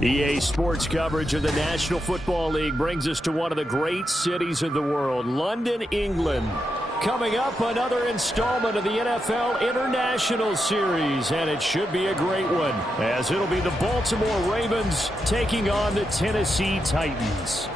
EA Sports coverage of the National Football League brings us to one of the great cities of the world, London, England. Coming up, another installment of the NFL International Series, and it should be a great one, as it'll be the Baltimore Ravens taking on the Tennessee Titans.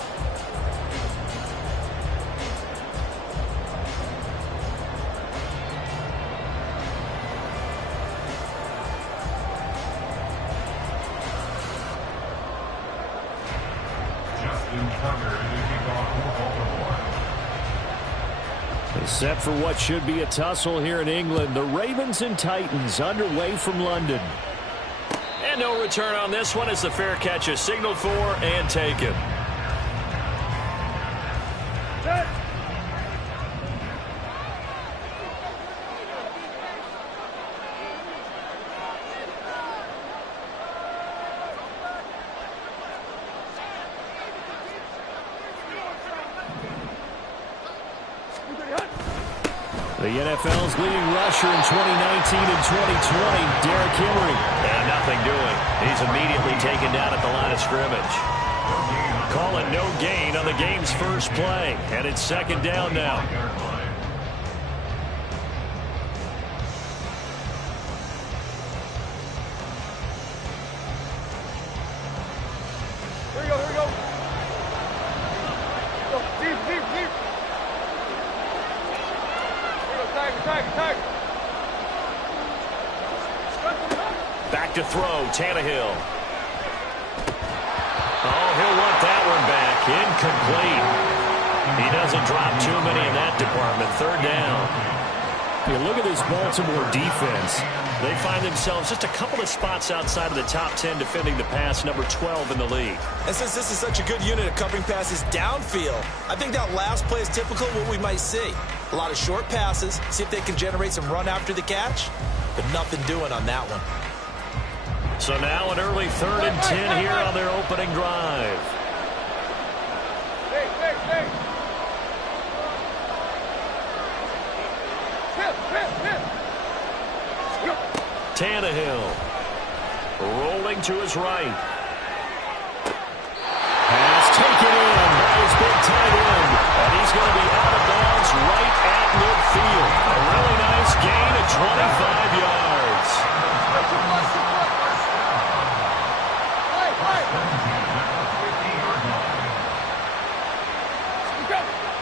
Set for what should be a tussle here in England. The Ravens and Titans underway from London. And no return on this one as the fair catch is signaled for and taken. The NFL's leading rusher in 2019 and 2020, Derrick Henry. And nothing doing. He's immediately taken down at the line of scrimmage. Calling no gain on the game's first play. And it's second down now. Here we go, here we go. Go, deep, deep, deep. Tag. Back to throw, Tannehill. Oh, he'll want that one back. Incomplete. He doesn't drop too many in that department. Third down. You look at this Baltimore defense. They find themselves just a couple of spots outside of the top 10 defending the pass, number 12 in the league. And since this is such a good unit of covering passes downfield, I think that last play is typical of what we might see. A lot of short passes, see if they can generate some run after the catch, but nothing doing on that one. So now an early 3rd and 10 here on their opening drive. Hey. Tannehill rolling to his right. Pass taken in by his big tight end. And he's going to be out of bounds right at midfield. A really nice gain of 25 yards.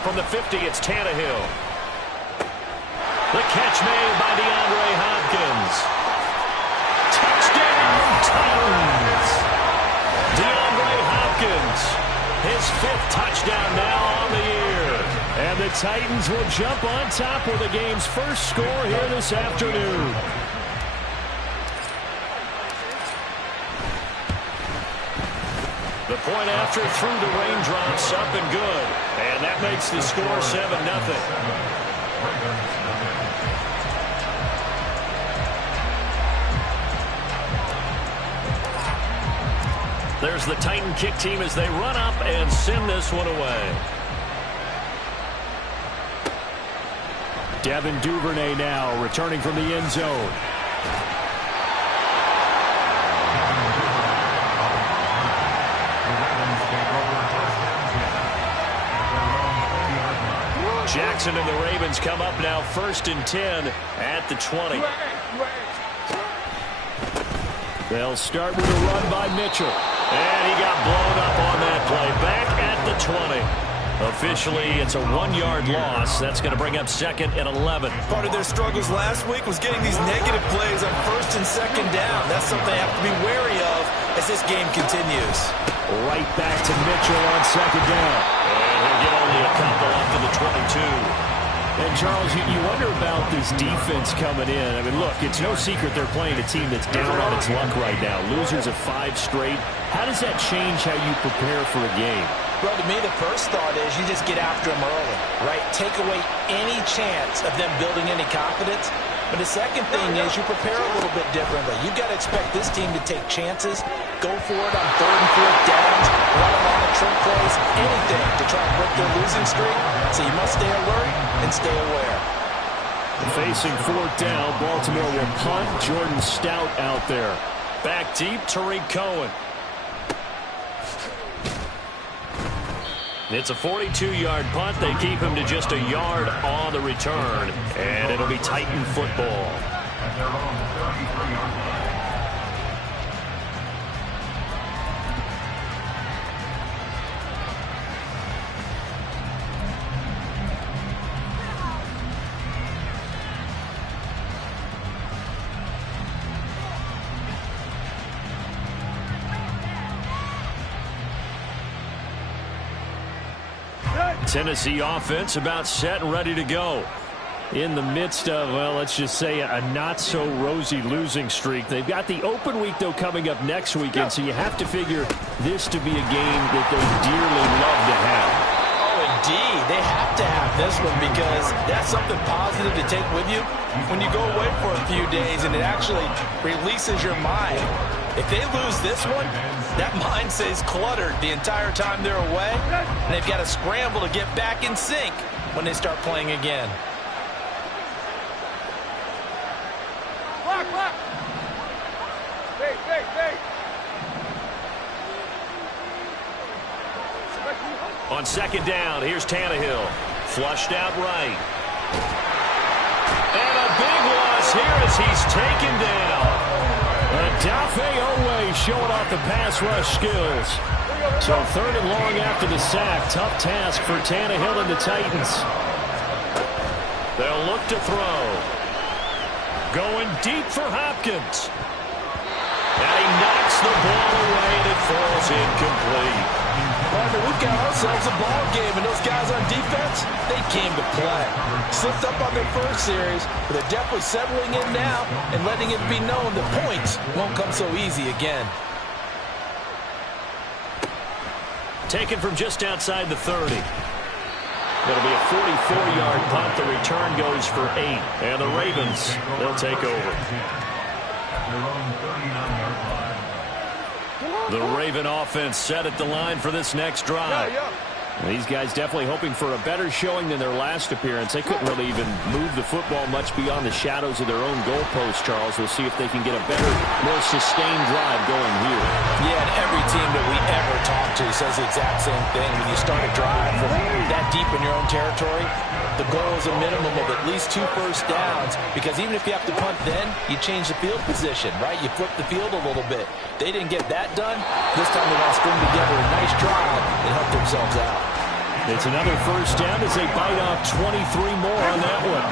From the 50, it's Tannehill. The catch made by DeAndre Hopkins. Touchdown, Titans. DeAndre Hopkins, his 5th touchdown now on the year. And the Titans will jump on top with the game's first score here this afternoon. The point after through the raindrops, up and good. And that makes the score 7-0. There's the Titan kick team as they run up and send this one away. Devin Duvernay now returning from the end zone. Jackson and the Ravens come up now 1st and 10 at the 20. They'll start with a run by Mitchell. And he got blown up on that play. Back at the 20. Officially, it's a 1-yard loss. That's going to bring up 2nd and 11. Part of their struggles last week was getting these negative plays on 1st and 2nd down. That's something they have to be wary of as this game continues. Right back to Mitchell on 2nd down. And he'll get only a couple up to the 22. And, Charles, you wonder about this defense coming in. I mean, look, it's no secret they're playing a team that's down on its luck right now. Losers of 5 straight. How does that change how you prepare for a game? Well, to me, the first thought is you just get after them early, right? Take away any chance of them building any confidence. But the second thing is you prepare a little bit differently. You've got to expect this team to take chances, go for it on 3rd and 4th downs, run them on the trick plays, anything to try and break their losing streak. So you must stay alert and stay aware. Facing 4th down, Baltimore will punt. Jordan Stout out there. Back deep, Tariq Cohen. It's a 42-yard punt. They keep him to just a yard on the return, and it'll be Titan football. Tennessee offense about set and ready to go. In the midst of, well, let's just say a not-so-rosy losing streak. They've got the open week, though, coming up next weekend, so you have to figure this to be a game that they dearly love to have. Oh, indeed. They have to have this one because that's something positive to take with you when you go away for a few days, and it actually releases your mind. If they lose this one, that mind stays cluttered the entire time they're away, and they've got to scramble to get back in sync when they start playing again. Block, block. Hey. On second down, here's Tannehill. Flushed out right. And a big loss here as he's taken down. Dafe Owe showing off the pass rush skills. So 3rd and long after the sack. Tough task for Tannehill and the Titans. They'll look to throw. Going deep for Hopkins. And he knocks the ball away and it falls incomplete. Partner, we've got ourselves a ball game, and those guys on defense, they came to play. Slipped up on their first series, but they're definitely settling in now and letting it be known the points won't come so easy again. Taken from just outside the 30. It'll be a 44-yard punt. The return goes for 8. And the Ravens, they'll take over. The Raven offense set at the line for this next drive. These guys definitely hoping for a better showing than their last appearance. They couldn't really even move the football much beyond the shadows of their own goalpost, Charles. We'll see if they can get a better, more sustained drive going here. Yeah, and every team that we ever talk to says the exact same thing. When you start a drive from that deep in your own territory, the goal is a minimum of at least 2 first downs, because even if you have to punt then, you change the field position, right? You flip the field a little bit. They didn't get that done. This time they want to string together a nice drive and help themselves out. It's another first down as they bite off 23 more on that one.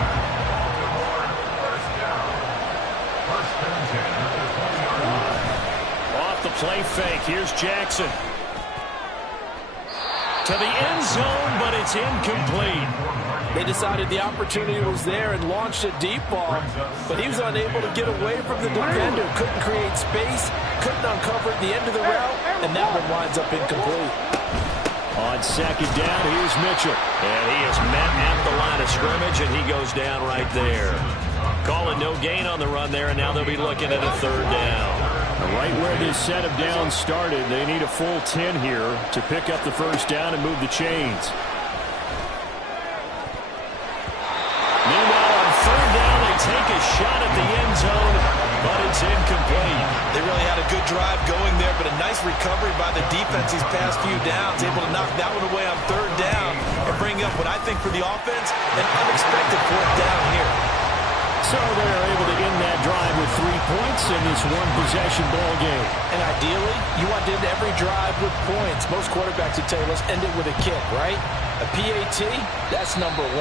Off the play fake, here's Jackson. To the end zone, but it's incomplete. They decided the opportunity was there and launched a deep ball, but he was unable to get away from the defender. Couldn't create space, couldn't uncover at the end of the route, and that one winds up incomplete. On second down, here's Mitchell. And he is met at the line of scrimmage, and he goes down right there. Calling no gain on the run there, and now they'll be looking at a 3rd down. Right where this set of downs started, they need a full 10 here to pick up the first down and move the chains. Meanwhile, on 3rd down, they take a shot at the end zone, but it's incomplete. They really had a good drive going there, but a nice recovery by the defense these past few downs, able to knock that one away on 3rd down and bring up what I think for the offense, an unexpected 4th down here. So they're able to end that drive with 3 points in this one-possession ball game. And ideally, you want to end every drive with points. Most quarterbacks would tell you, let's end it with a kick, right? A PAT, that's number 1.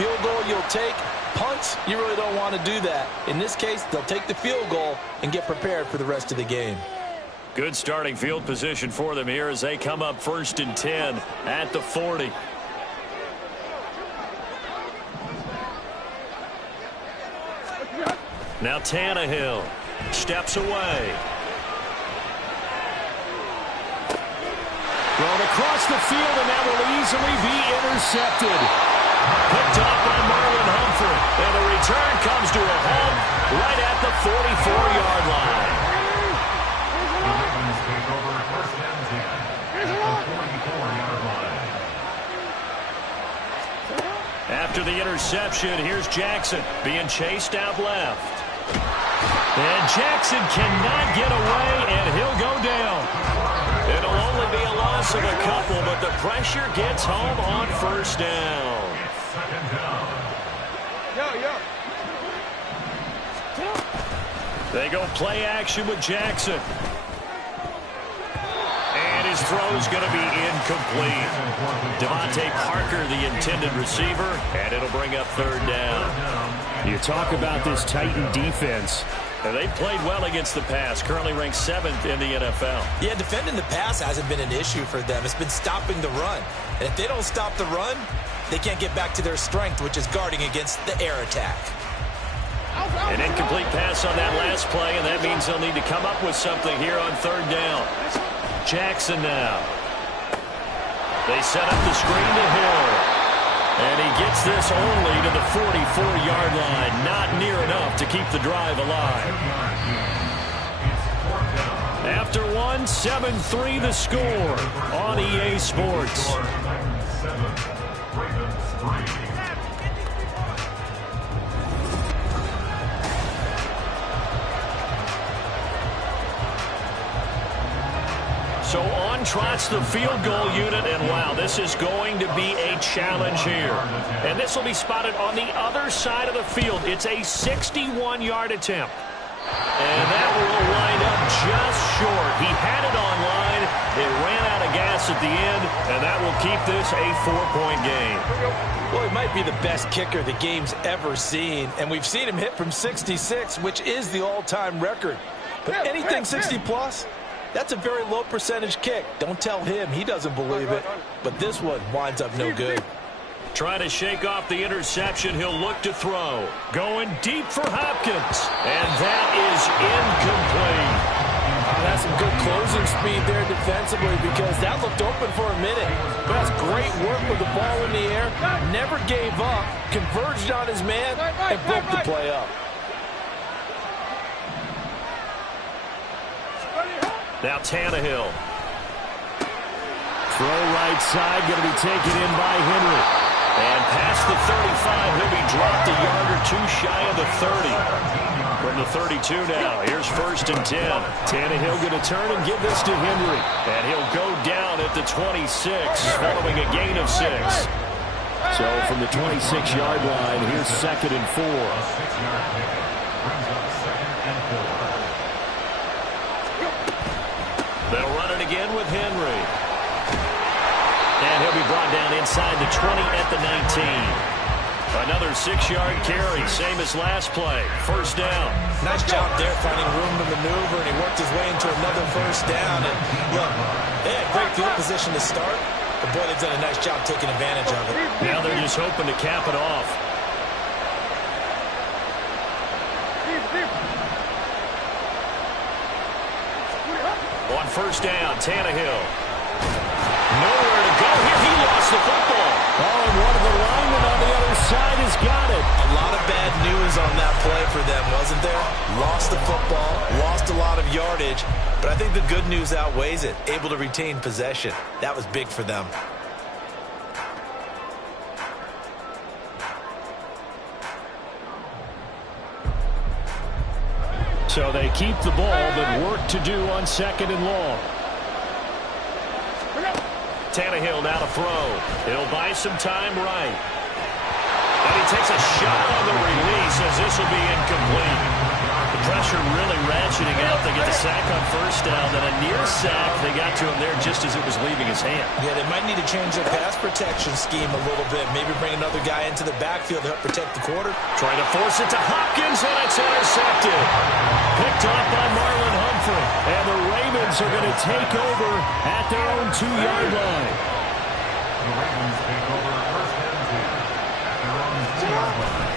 Field goal you'll take. Punts, you really don't want to do that. In this case, they'll take the field goal and get prepared for the rest of the game. Good starting field position for them here as they come up 1st and 10 at the 40. Now Tannehill steps away. Thrown across the field, and that will easily be intercepted. Picked off by Marlon Humphrey. And the return comes to a halt right at the 44-yard line. After the interception, here's Jackson being chased out left. And Jackson cannot get away, and he'll go down. It'll only be a loss loss of a couple, but the pressure gets home on first down. They go play action with Jackson. And his throw's going to be incomplete. Devontae Parker, the intended receiver, and it'll bring up third down. You talk about this Titan defense. And they've played well against the pass, currently ranked 7th in the NFL. Yeah, defending the pass hasn't been an issue for them. It's been stopping the run. And if they don't stop the run, they can't get back to their strength, which is guarding against the air attack. An incomplete pass on that last play, and that means they'll need to come up with something here on third down. Jackson now. They set up the screen to Hill. And he gets this only to the 44-yard line. Not near enough to keep the drive alive. After one, 7-3 the score on EA Sports. So on trots the field goal unit, and wow, this is going to be a challenge here. And this will be spotted on the other side of the field. It's a 61-yard attempt. And that will wind up just short. He had it on line. It ran out of gas at the end, and that will keep this a 4-point game. Well, he might be the best kicker the game's ever seen, and we've seen him hit from 66, which is the all-time record. But anything 60-plus? That's a very low percentage kick. Don't tell him. He doesn't believe it. But this one winds up no good. Trying to shake off the interception. He'll look to throw. Going deep for Hopkins. And that is incomplete. That's some good closing speed there defensively, because that looked open for a minute. But that's great work with the ball in the air. Never gave up. Converged on his man and broke the play up. Now Tannehill. Throw right side, going to be taken in by Henry. And past the 35, he'll be dropped a yard or two shy of the 30. From the 32 now, here's 1st and 10. Tannehill going to turn and give this to Henry. And he'll go down at the 26, following a gain of 6. So from the 26-yard line, here's 2nd and 4. They'll run it again with Henry. And he'll be brought down inside the 20 at the 19. Another 6-yard carry, same as last play. 1st down. Nice job there finding room to maneuver, and he worked his way into another 1st down. And look, they had great field position to start, but boy, they've done a nice job taking advantage of it. Now they're just hoping to cap it off. On 1st down, Tannehill. Nowhere to go here. He lost the football. Oh, and one of the linemen on the other side has got it. A lot of bad news on that play for them, wasn't there? Lost the football, lost a lot of yardage, but I think the good news outweighs it. Able to retain possession. That was big for them. So they keep the ball, but work to do on 2nd and long. Tannehill now to throw. He'll buy some time right. And he takes a shot on the release as this will be incomplete. The pressure really ratcheting up. They get the sack on 1st down. Then a near sack. They got to him there just as it was leaving his hand. Yeah, they might need to change their pass protection scheme a little bit. Maybe bring another guy into the backfield to help protect the quarter. Trying to force it to Hopkins, and it's intercepted. Picked off by Marlon Humphrey. And the Ravens are going to take over at their own 2-yard line. The Ravens take over 1st and 10 at their own 2-yard line.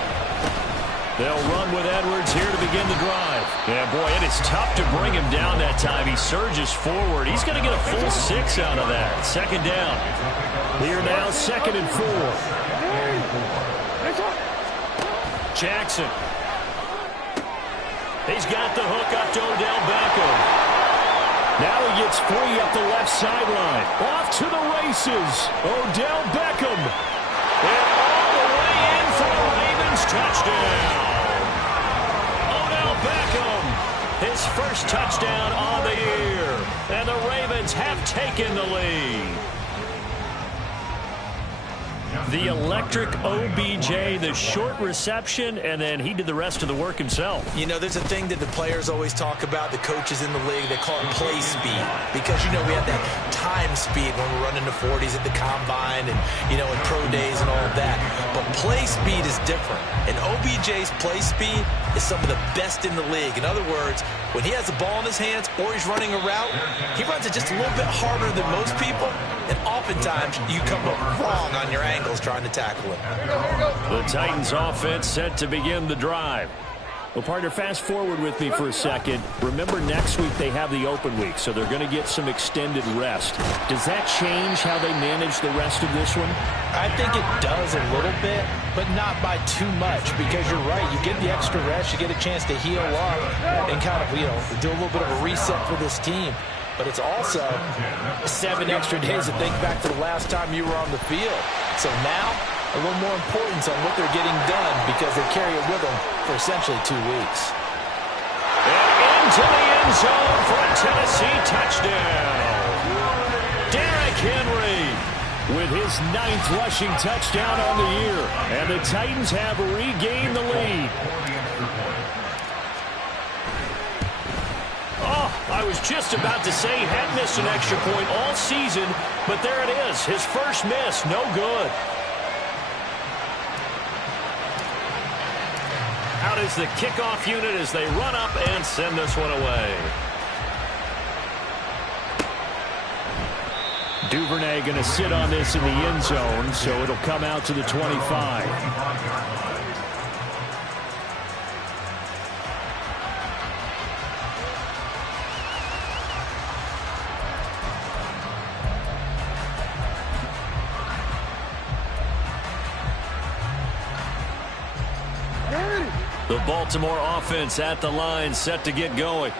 They'll run with Edwards here to begin the drive. Yeah, boy, it is tough to bring him down that time. He surges forward. He's going to get a full 6 out of that. 2nd down. Here now, 2nd and 4. Jackson. He's got the hook up to Odell Beckham. Now he gets free up the left sideline. Off to the races. Odell Beckham. And all the way in for the Ravens touchdown. Odell Beckham his first touchdown on the year. And the Ravens have taken the lead. The electric OBJ, the short reception, and then he did the rest of the work himself. You know, there's a thing that the players always talk about, the coaches in the league, they call it play speed. Because, you know, we have that time speed when we're running the 40s at the combine and, you know, in pro days and all of that. But play speed is different. And OBJ's play speed is some of the best in the league. In other words, when he has the ball in his hands or he's running a route, he runs it just a little bit harder than most people. And oftentimes, you come up wrong on your angles trying to tackle him. The Titans offense set to begin the drive. Well, partner, fast forward with me for a second. Remember, next week they have the open week, so they're going to get some extended rest. Does that change how they manage the rest of this one? I think it does a little bit, but not by too much, because you're right. You get the extra rest, you get a chance to heal up and kind of, you know, do a little bit of a reset for this team. But it's also 7 extra days to think back to the last time you were on the field. So now, a little more importance on what they're getting done because they carry it with them for essentially 2 weeks. And into the end zone for a Tennessee touchdown. Derrick Henry with his 9th rushing touchdown on the year. And the Titans have regained the lead. I was just about to say he had missed an extra point all season, but there it is. His first miss, no good. Out is the kickoff unit as they run up and send this one away. Duvernay going to sit on this in the end zone, so it'll come out to the 25. The Baltimore offense at the line, set to get going.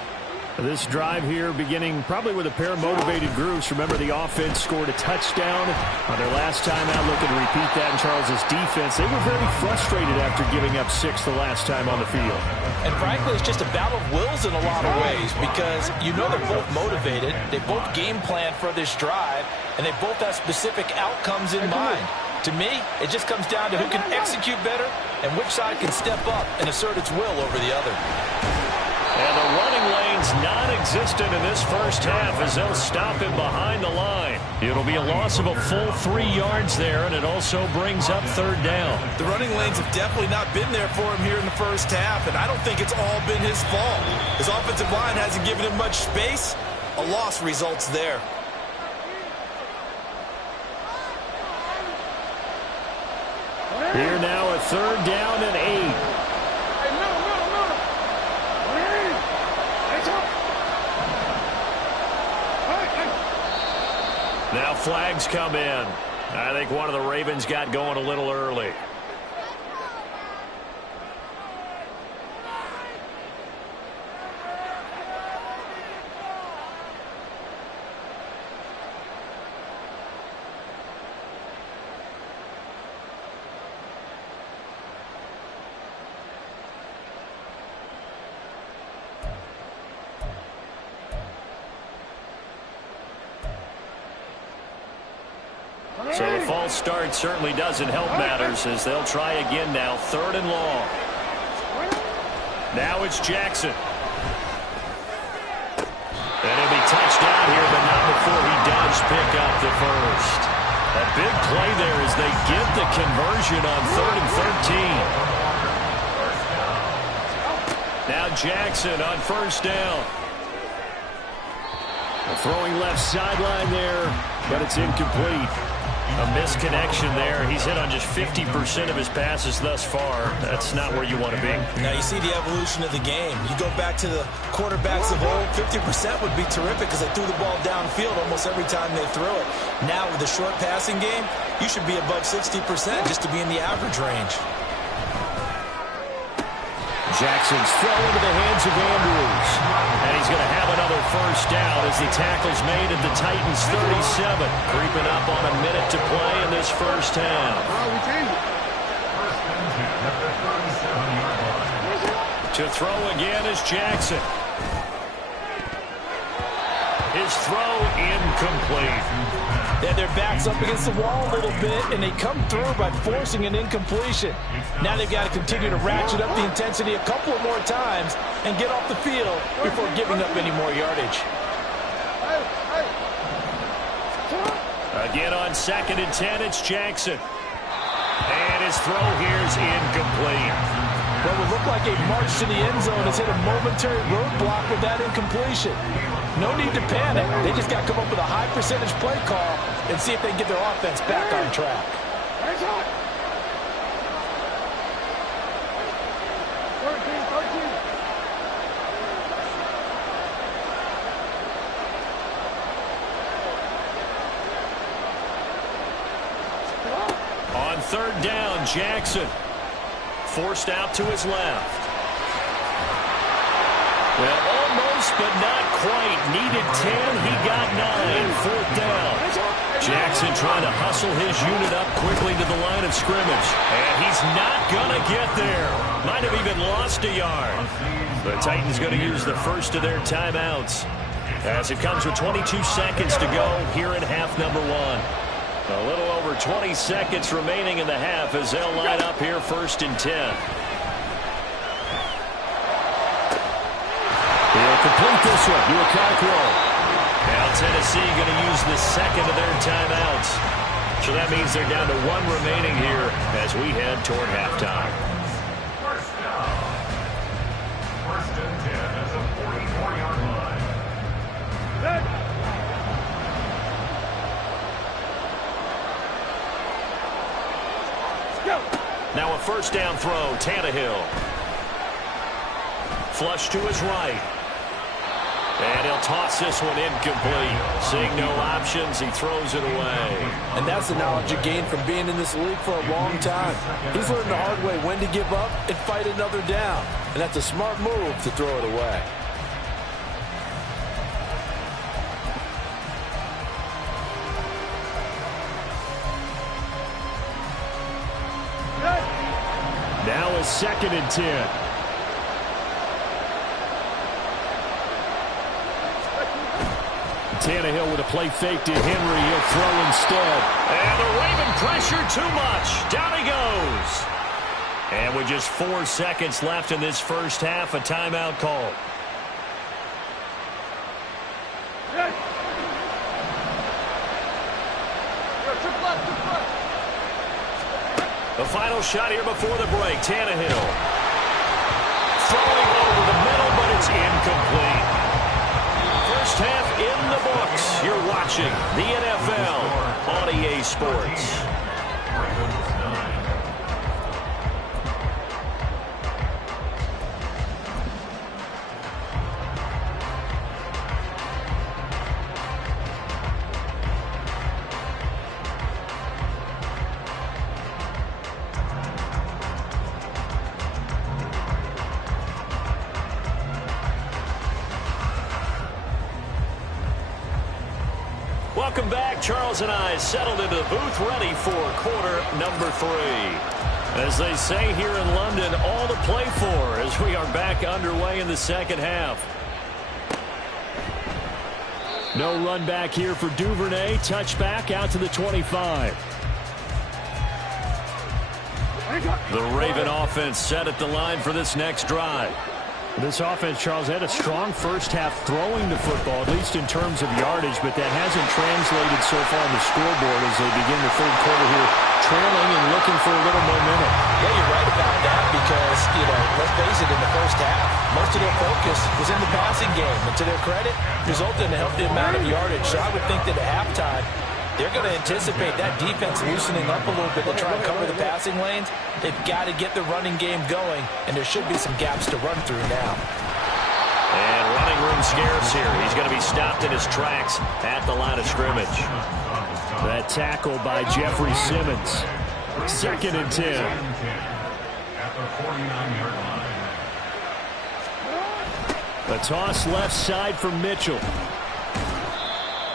This drive here beginning probably with a pair of motivated groups. Remember, the offense scored a touchdown on their last time out. Looking to repeat that in Charles's defense. They were very frustrated after giving up 6 the last time on the field. And frankly, it's just a battle of wills in a lot of ways because you know they're both motivated. They both game plan for this drive, and they both have specific outcomes in mind. To me, it just comes down to who can execute better and which side can step up and assert its will over the other. And the running lane's non-existent in this first half as they'll stop him behind the line. It'll be a loss of a full 3 yards there, and it also brings up 3rd down. The running lanes have definitely not been there for him here in the first half, and I don't think it's all been his fault. His offensive line hasn't given him much space. A loss results there. Here now a 3rd down and 8. Now flags come in. I think one of the Ravens got going a little early. So the false start certainly doesn't help matters as they'll try again now. 3rd and long. Now it's Jackson. And he'll be touched down here, but not before he does pick up the first. A big play there as they get the conversion on 3rd and 13. Now Jackson on 1st down. A throwing left sideline there, but it's incomplete. A misconnection there. He's hit on just 50% of his passes thus far. That's not where you want to be. Now you see the evolution of the game. You go back to the quarterbacks of old, 50% would be terrific because they threw the ball downfield almost every time they threw it. Now with the short passing game, you should be above 60% just to be in the average range. Jackson's throw into the hands of Andrews. And he's going to have another 1st down as the tackle's made at the Titans' 37. Creeping up on a minute to play in this first half. To throw again is Jackson. His throw incomplete. Yeah, their back's up against the wall a little bit, and they come through by forcing an incompletion. Now they've got to continue to ratchet up the intensity a couple more times and get off the field before giving up any more yardage. Again on 2nd and 10, it's Jackson. And his throw here is incomplete. What would look like a march to the end zone has hit a momentary roadblock with that incompletion. No need to panic. They just got to come up with a high percentage play call and see if they can get their offense back on track. On 3rd down, Jackson. Forced out to his left. Well, almost, but not quite. Needed 10. He got 9. 4th down. Jackson trying to hustle his unit up quickly to the line of scrimmage. And he's not going to get there. Might have even lost a yard. The Titans going to use the first of their timeouts as it comes with 22 seconds to go here in half number 1. A little over 20 seconds remaining in the half as they'll line up here 1st and 10. He'll complete this one. Do a cock roll. Now Tennessee going to use the second of their timeouts. So that means they're down to 1 remaining here as we head toward halftime. 1st down. 1st and 10 at the 44-yard line. Now a 1st down throw, Tannehill. Flush to his right. And he'll toss this one incomplete. Seeing no options, he throws it away. And that's the knowledge you gain from being in this league for a long time. He's learned the hard way when to give up and fight another down. And that's a smart move to throw it away. Now is 2nd and 10. Tannehill with a play fake to Henry. He'll throw instead. And the Raven pressure too much. Down he goes. And with just 4 seconds left in this first half, a timeout call. The final shot here before the break. Tannehill throwing over the middle, but it's incomplete. First half in the books. You're watching the NFL on EA Sports. Welcome back. Charles and I settled into the booth ready for quarter number 3. As they say here in London, all to play for as we are back underway in the second half. No run back here for Duvernay. Touchback out to the 25. The Raven offense set at the line for this next drive. This offense, Charles, had a strong first half throwing the football, at least in terms of yardage, but that hasn't translated so far on the scoreboard as they begin the third quarter here, trailing and looking for a little momentum. Yeah, you're right about that because, let's face it, in the first half, most of their focus was in the passing game. And to their credit, resulted in a healthy amount of yardage. So I would think that at halftime, they're going to anticipate that defense loosening up a little bit to try and cover the passing lanes. They've got to get the running game going, and there should be some gaps to run through now. And running room scarce here. He's going to be stopped in his tracks at the line of scrimmage. That tackle by Jeffrey Simmons. 2nd and 10. At the 49-yard line. A toss left side for Mitchell.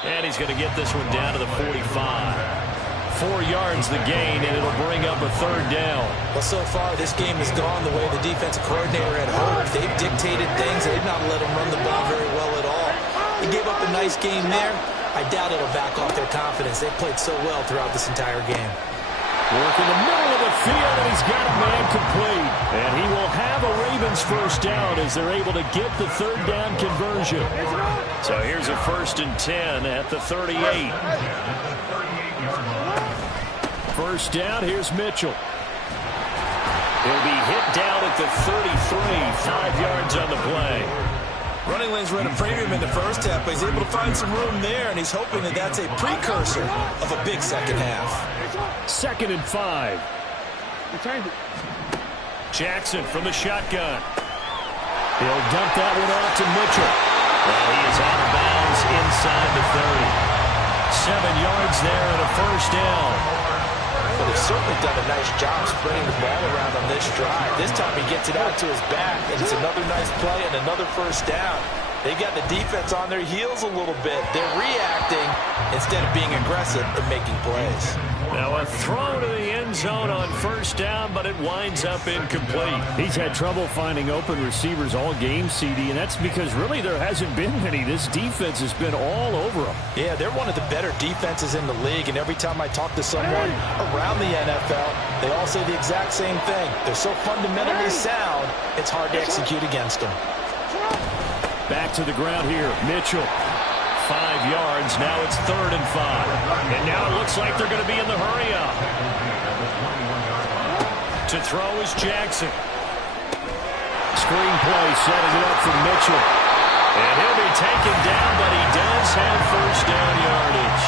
And he's going to get this one down to the 45. 4 yards the gain, and it'll bring up a 3rd down. Well, so far, this game has gone the way the defensive coordinator had hoped. They've dictated things. They've not let him run the ball very well at all. They gave up a nice game there. I doubt it'll back off their confidence. They played so well throughout this entire game. Work in the middle of the field, and he's got a man complete. And he will have a Ravens first down as they're able to get the third down conversion. So here's a 1st and 10 at the 38. First down, here's Mitchell. He'll be hit down at the 33, 5 yards on the play. Running lanes were at a premium in the first half, but he's able to find some room there, and he's hoping that that's a precursor of a big second half. 2nd and 5. Jackson from the shotgun. He'll dump that one off to Mitchell. And he is out of bounds inside the 30. 7 yards there and a first down. But they've certainly done a nice job spreading the ball around on this drive. This time he gets it out to his back, and it's another nice play and another first down. They got the defense on their heels a little bit. They're reacting instead of being aggressive and making plays. Now a throw to the end zone on first down, but it winds up incomplete. He's had trouble finding open receivers all game, CD, and that's because really there hasn't been many. This defense has been all over them. Yeah, they're one of the better defenses in the league, and every time I talk to someone around the NFL, they all say the exact same thing. They're so fundamentally sound, it's hard to execute against them. Back to the ground here, Mitchell. 5 yards, now it's 3rd and 5. And now it looks like they're going to be in the hurry-up. To throw is Jackson. Screen play setting it up for Mitchell. And he'll be taken down, but he does have first down yardage.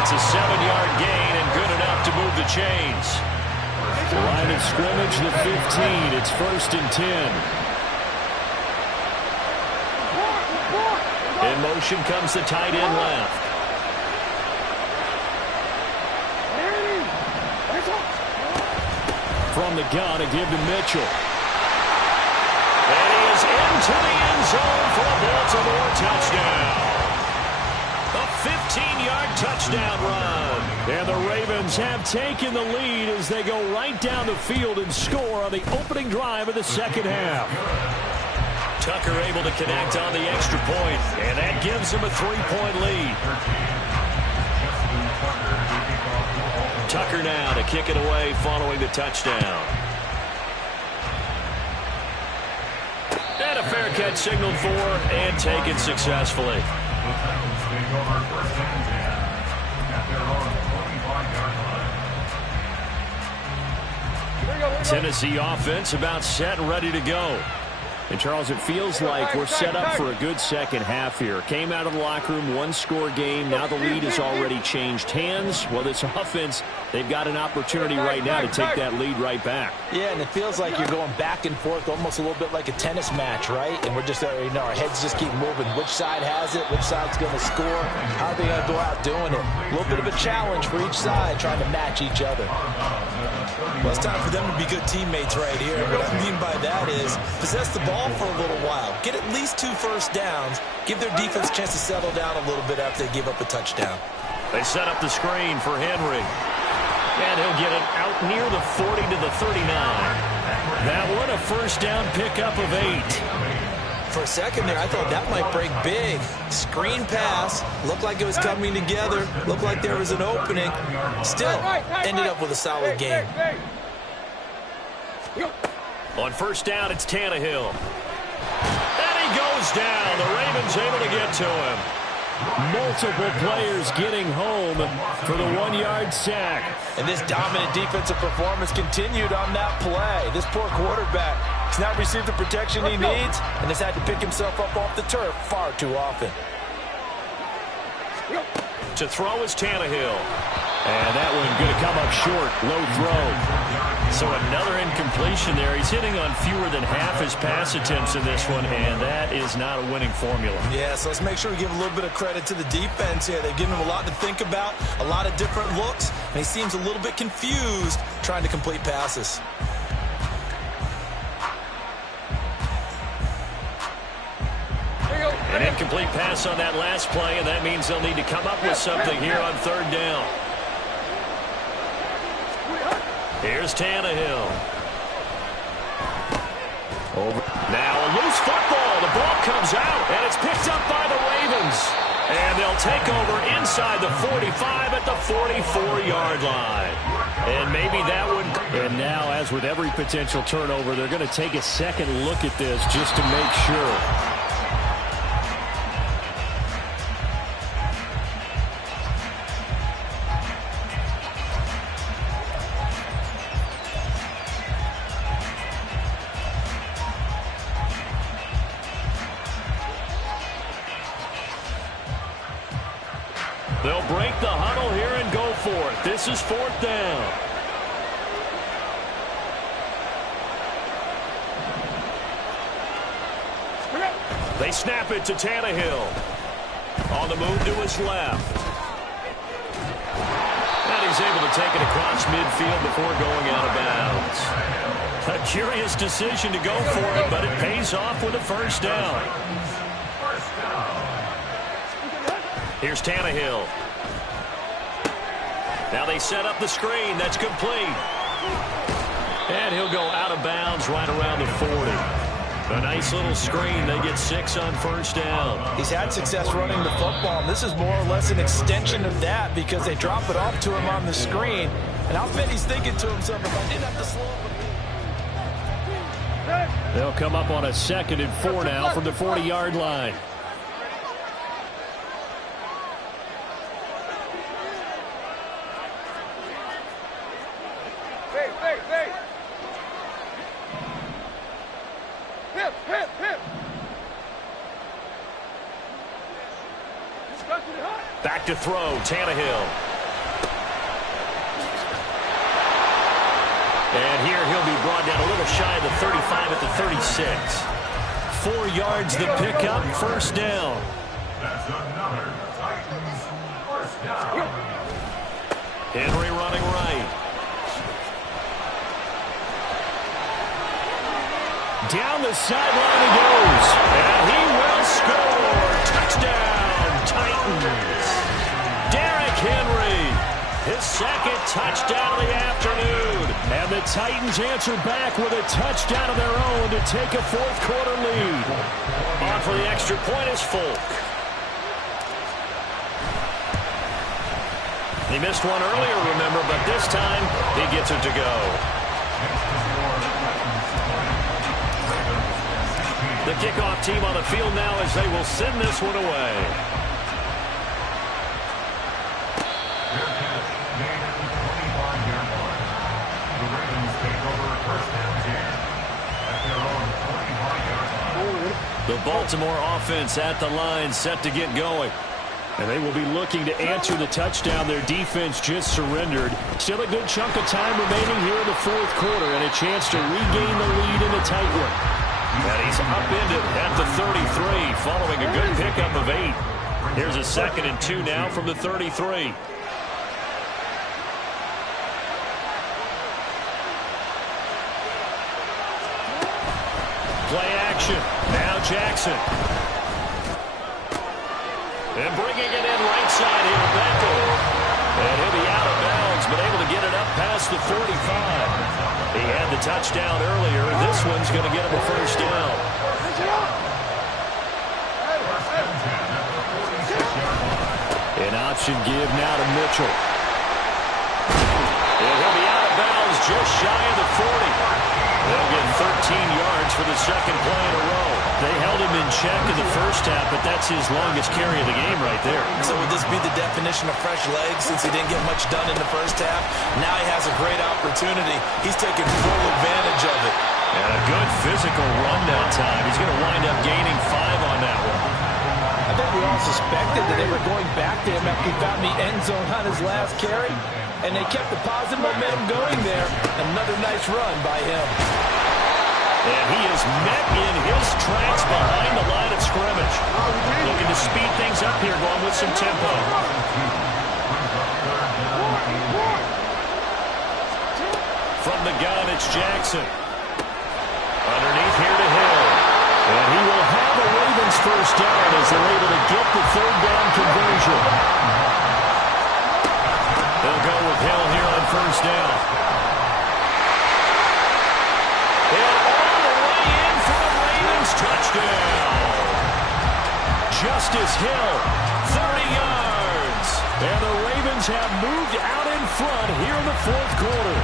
It's a 7-yard gain and good enough to move the chains. Line of scrimmage, the 15. It's 1st and 10. In motion comes the tight end left. From the gun, a give to Mitchell. And he is into the end zone for a Baltimore touchdown. A 15-yard touchdown run. And the Ravens have taken the lead as they go right down the field and score on the opening drive of the second half. Tucker able to connect on the extra point, and that gives him a 3-point lead. Tucker now to kick it away following the touchdown. And a fair catch signaled for and taken successfully. Tennessee offense about set and ready to go. And, Charles, it feels like we're set up for a good second half here. Came out of the locker room, one-score game. Now the lead has already changed hands. Well, this offense, they've got an opportunity right now to take that lead right back. Yeah, and it feels like you're going back and forth almost a little bit like a tennis match, right? And we're just, our heads just keep moving. Which side has it? Which side's going to score? How are they going to go out doing it? A little bit of a challenge for each side, trying to match each other. Well, it's time for them to be good teammates right here. What I mean by that is possess the ball for a little while. Get at least 2 first downs. Give their defense a chance to settle down a little bit after they give up a touchdown. They set up the screen for Henry. And he'll get it out near the 40 to the 39. That one a first down pickup of 8. For a second there, I thought that might break big. Screen pass. Looked like it was coming together. Looked like there was an opening. Still, ended up with a solid game. On first down, it's Tannehill. And he goes down. The Ravens able to get to him. Multiple players getting home for the 1-yard sack. And this dominant defensive performance continued on that play. This poor quarterback has not received the protection he needs and has had to pick himself up off the turf far too often. To throw is Tannehill. And that one going to come up short. Low throw. So another incompletion there. He's hitting on fewer than half his pass attempts in this one, and that is not a winning formula. Yeah, so let's make sure we give a little bit of credit to the defense here. They've given him a lot to think about, a lot of different looks, and he seems a little bit confused trying to complete passes. An incomplete pass on that last play, and that means they'll need to come up with something here on third down. Here's Tannehill. Over. Now a loose football. The ball comes out, and it's picked up by the Ravens. And they'll take over inside the 45 at the 44-yard line. And maybe that would... And now, as with every potential turnover, they're going to take a second look at this just to make sure. They'll break the huddle here and go for it. This is 4th down. They snap it to Tannehill. On the move to his left. And he's able to take it across midfield before going out of bounds. A curious decision to go for it, but it pays off with a first down. Here's Tannehill. Now they set up the screen. That's complete. And he'll go out of bounds right around the 40. A nice little screen. They get 6 on first down. He's had success running the football. This is more or less an extension of that because they drop it off to him on the screen. And I'll bet he's thinking to himself, if I didn't have to slow him. They'll come up on a 2nd and 4 now from the 40-yard line. Back to throw, Tannehill. And here he'll be brought down a little shy of the 35 at the 36. 4 yards the pickup, first down. That's another Titans first down. Henry running right. Down the sideline he goes. And he will score. Touchdown, Titans. Derrick Henry, his 2nd touchdown of the afternoon. And the Titans answer back with a touchdown of their own to take a 4th quarter lead. On for the extra point is Folk. He missed one earlier, remember, but this time he gets it to go. The kickoff team on the field now as they will send this one away. The Baltimore offense at the line, set to get going. And they will be looking to answer the touchdown their defense just surrendered. Still a good chunk of time remaining here in the 4th quarter and a chance to regain the lead in a tight one. And he's upended at the 33 following a good pickup of 8. Here's a 2nd and 2 now from the 33. Play action. Now Jackson. And bringing it in right side here, Beckham. And he'll be out of bounds, but able to get it up past the 45. He had the touchdown earlier. This one's going to get him a first down. An option give now to Mitchell. And he'll be out of bounds just shy of the 40. They'll get 13 yards for the 2nd play in a row. They held him in check in the first half, but that's his longest carry of the game right there. So would this be the definition of fresh legs since he didn't get much done in the first half? Now he has a great opportunity. He's taking full advantage of it. And a good physical run that time. He's going to wind up gaining 5 on that one. I think we all suspected that they were going back to him after he found the end zone on his last carry. And they kept the positive momentum going there. Another nice run by him. And he is met in his tracks behind the line of scrimmage. Looking to speed things up here, going with some tempo. From the gun, it's Jackson. Underneath here to Hill. And he will have a Ravens first down as they're able to get the 3rd down conversion. They'll go with Hill here on first down. And all the way in for the Ravens touchdown. Justice Hill 30 yards. And the Ravens have moved out in front here in the fourth quarter.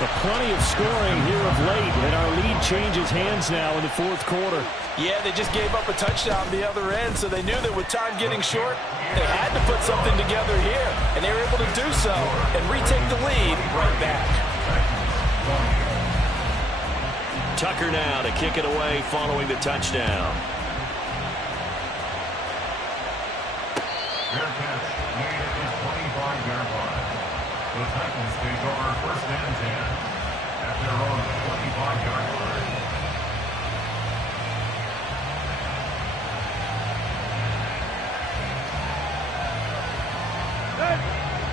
But plenty of scoring here of late, and our lead changes hands now in the fourth quarter. Yeah, they just gave up a touchdown on the other end, so they knew that with time getting short, they had to put something together here, and they were able to do so and retake the lead right back. Tucker now to kick it away following the touchdown. Fair catch made at the 25-yard line. The Titans take over first and 10 at their own 25-yard line.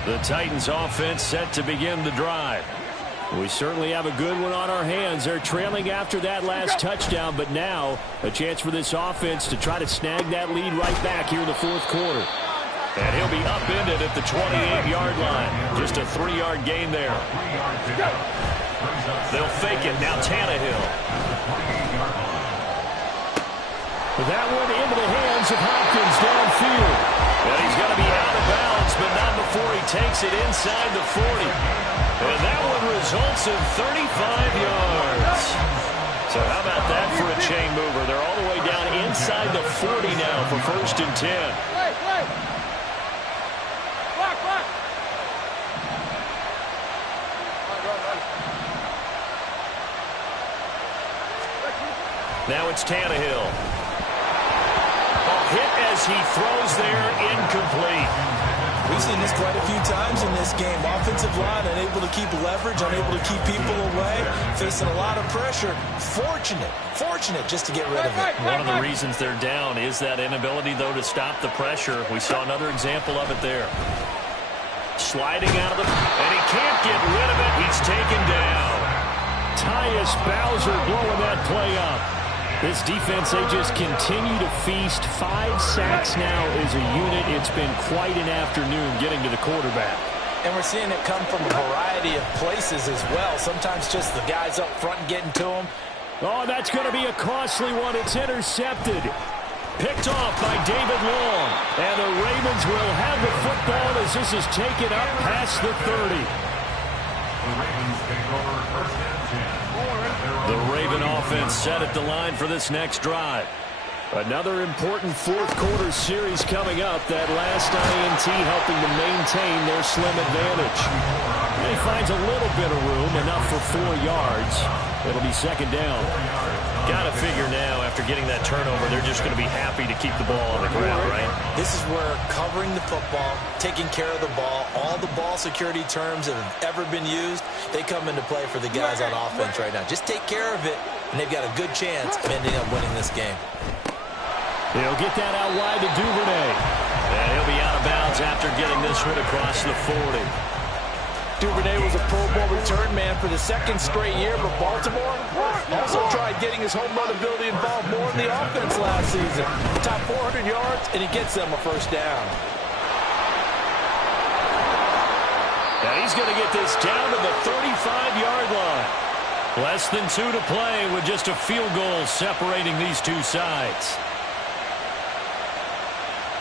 The Titans offense set to begin the drive. We certainly have a good one on our hands. They're trailing after that last touchdown, but now a chance for this offense to try to snag that lead right back here in the fourth quarter. And he'll be upended at the 28-yard line. Just a 3-yard gain there. They'll fake it. Now Tannehill. That one into the hands of Hopkins downfield. And he's going to be out of bounds, but not before he takes it inside the 40. And that one results in 35 yards. So how about that for a chain mover? They're all the way down inside the 40 now for first and 10. Now it's Tannehill. A hit as he throws there, incomplete. We've seen this quite a few times in this game. Offensive line unable to keep leverage, unable to keep people away, facing a lot of pressure. Fortunate just to get rid of it. One of the reasons they're down is that inability, though, to stop the pressure. We saw another example of it there. Sliding out of the... and he can't get rid of it. He's taken down. Tyus Bowser blowing that play up. This defense, they just continue to feast. 5 sacks now as a unit. It's been quite an afternoon getting to the quarterback. And we're seeing it come from a variety of places as well. Sometimes just the guys up front getting to him. Oh, that's going to be a costly one. It's intercepted. Picked off by David Long. And the Ravens will have the football as this is taken up past the 30. The Ravens take over first and 10. The Raven offense set at the line for this next drive. Another important fourth quarter series coming up. That last INT helping to maintain their slim advantage. And he finds a little bit of room, enough for 4 yards. It'll be second down. Got to figure now, after getting that turnover, they're just going to be happy to keep the ball on the ground, right? This is where covering the football, taking care of the ball, all the ball security terms that have ever been used, they come into play for the guys on offense right now. Just take care of it, and they've got a good chance of ending up winning this game. They'll get that out wide to Duvernay. And he'll be out of bounds after getting this one across the 40. Duvernay was a Pro Bowl return man for the second straight year, but Baltimore also tried getting his home run ability involved more in the offense last season. Top 400 yards, and he gets them a first down. And he's going to get this down to the 35-yard line. Less than 2 to play with just a field goal separating these two sides.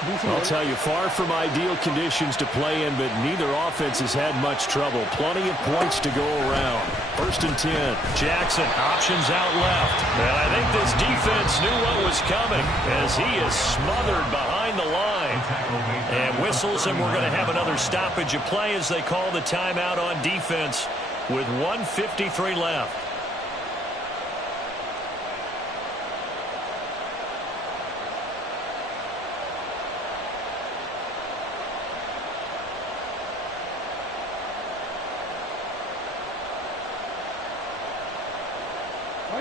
I'll tell you, far from ideal conditions to play in, but neither offense has had much trouble. Plenty of points to go around. First and 10. Jackson, options out left. And I think this defense knew what was coming as he is smothered behind the line. And whistles, and we're going to have another stoppage of play as they call the timeout on defense with 1:53 left.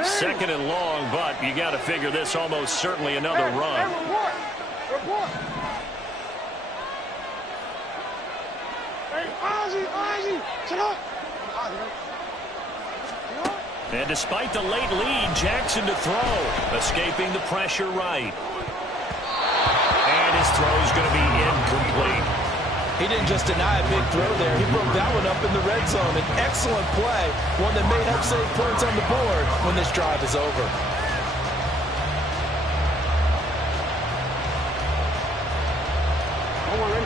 Second and long, but you got to figure this almost certainly another run. Report. Hey, Ozzy, sit up. And despite the late lead, Jackson to throw, escaping the pressure right. And his throw is going to be incomplete. He didn't just deny a big throw there. He broke that one up in the red zone. An excellent play, one that may help save points on the board when this drive is over.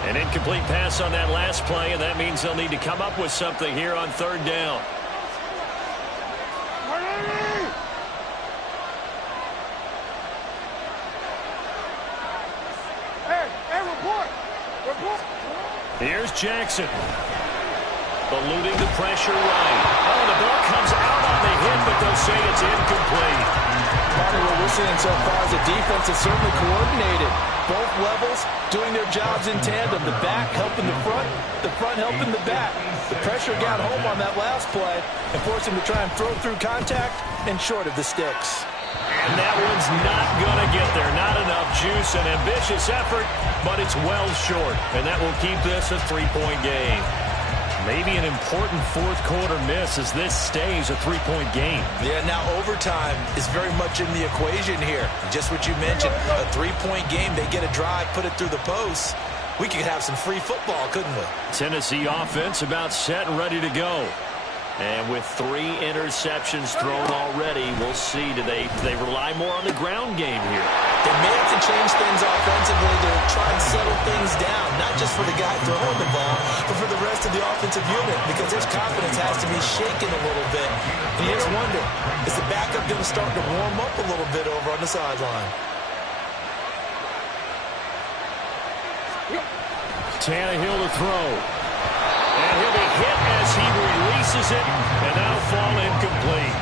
An incomplete pass on that last play, and that means they'll need to come up with something here on third down. Here's Jackson. Eluding the pressure right. Oh, the ball comes out on the hit, but they'll say it's incomplete. Probably what we're seeing so far is the defense is certainly coordinated. Both levels doing their jobs in tandem. The back helping the front helping the back. The pressure got home on that last play and forced him to try and throw through contact and short of the sticks. And that one's not going to get there. Not enough juice. An ambitious effort, but it's well short. And that will keep this a 3-point game. Maybe an important fourth-quarter miss as this stays a 3-point game. Yeah, now overtime is very much in the equation here. Just what you mentioned, a 3-point game. They get a drive, put it through the post. We could have some free football, couldn't we? Tennessee offense about set and ready to go. And with 3 interceptions thrown already, we'll see. Do they rely more on the ground game here? They may have to change things offensively to try and settle things down, not just for the guy throwing the ball, but for the rest of the offensive unit, because his confidence has to be shaken a little bit. And you just wonder, is the backup going to start to warm up a little bit over on the sideline? Tannehill to throw. And he'll be hit as he releases it, and that'll fall incomplete.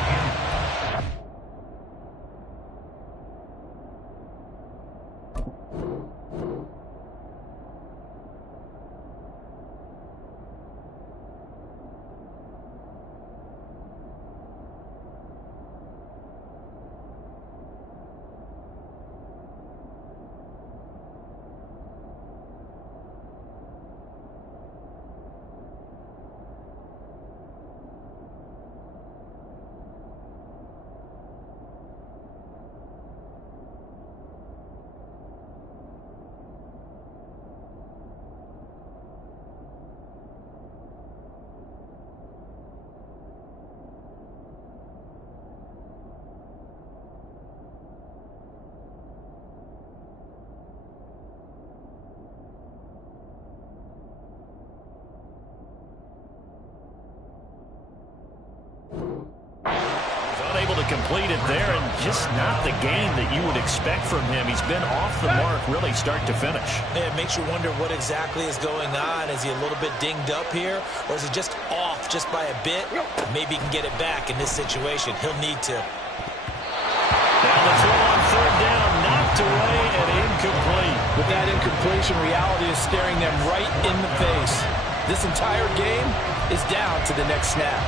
Complete it there, and just not the game that you would expect from him. He's been off the mark really start to finish. Yeah, it makes you wonder what exactly is going on. Is he a little bit dinged up here, or is he just off just by a bit? Maybe he can get it back in this situation. He'll need to. Now the throw on third down, knocked away and incomplete. With that incompletion, reality is staring them right in the face. This entire game is down to the next snap.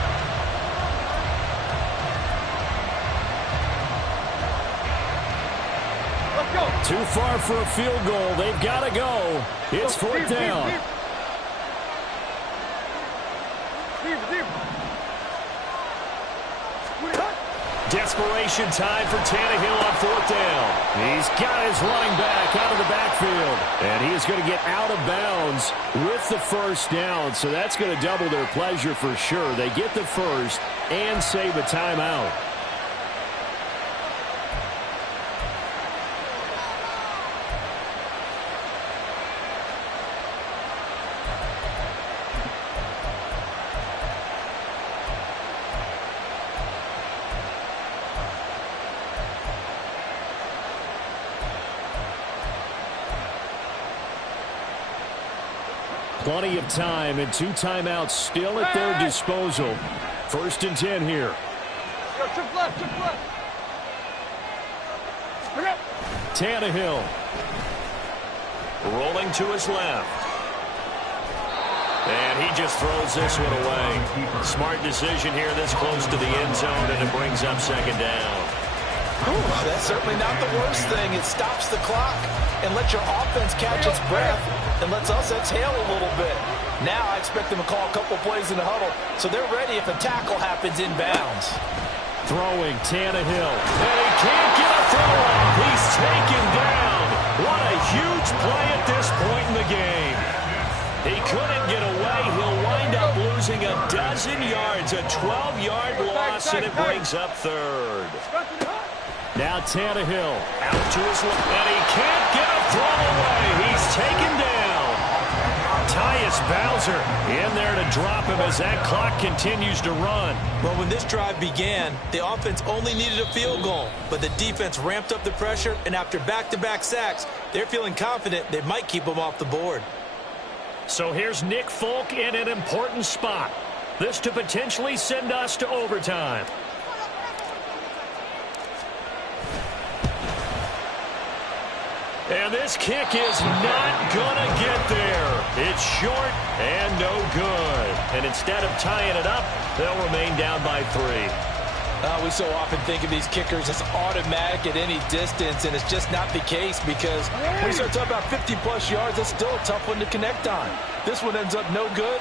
Too far for a field goal. They've got to go. It's fourth down. Desperation time for Tannehill on fourth down. He's got his running back out of the backfield. And he is going to get out of bounds with the first down. So that's going to double their pleasure for sure. They get the first and save a timeout. Plenty of time and 2 timeouts still at their disposal. First and 10 here. Tannehill. Rolling to his left. And he just throws this one away. Smart decision here this close to the end zone, and it brings up second down. Ooh, that's certainly not the worst thing. It stops the clock and lets your offense catch its breath and lets us exhale a little bit. Now I expect them to call a couple plays in the huddle so they're ready if a tackle happens inbounds. Throwing Tannehill. And he can't get a throw off. He's taken down. What a huge play at this point in the game. He couldn't get away. He'll wind up losing a dozen yards. A 12-yard loss, and it brings up third. Now Tannehill out to his left, and he can't get a throw away. He's taken down. Tyus Bowser in there to drop him as that clock continues to run. Well, when this drive began, the offense only needed a field goal, but the defense ramped up the pressure, and after back-to-back sacks, they're feeling confident they might keep them off the board. So here's Nnnffflll in an important spot. This to potentially send us to overtime. And this kick is not going to get there. It's short and no good. And instead of tying it up, they'll remain down by 3. We so often think of these kickers as automatic at any distance, and it's just not the case because when you start talking about 50-plus yards, that's still a tough one to connect on. This one ends up no good,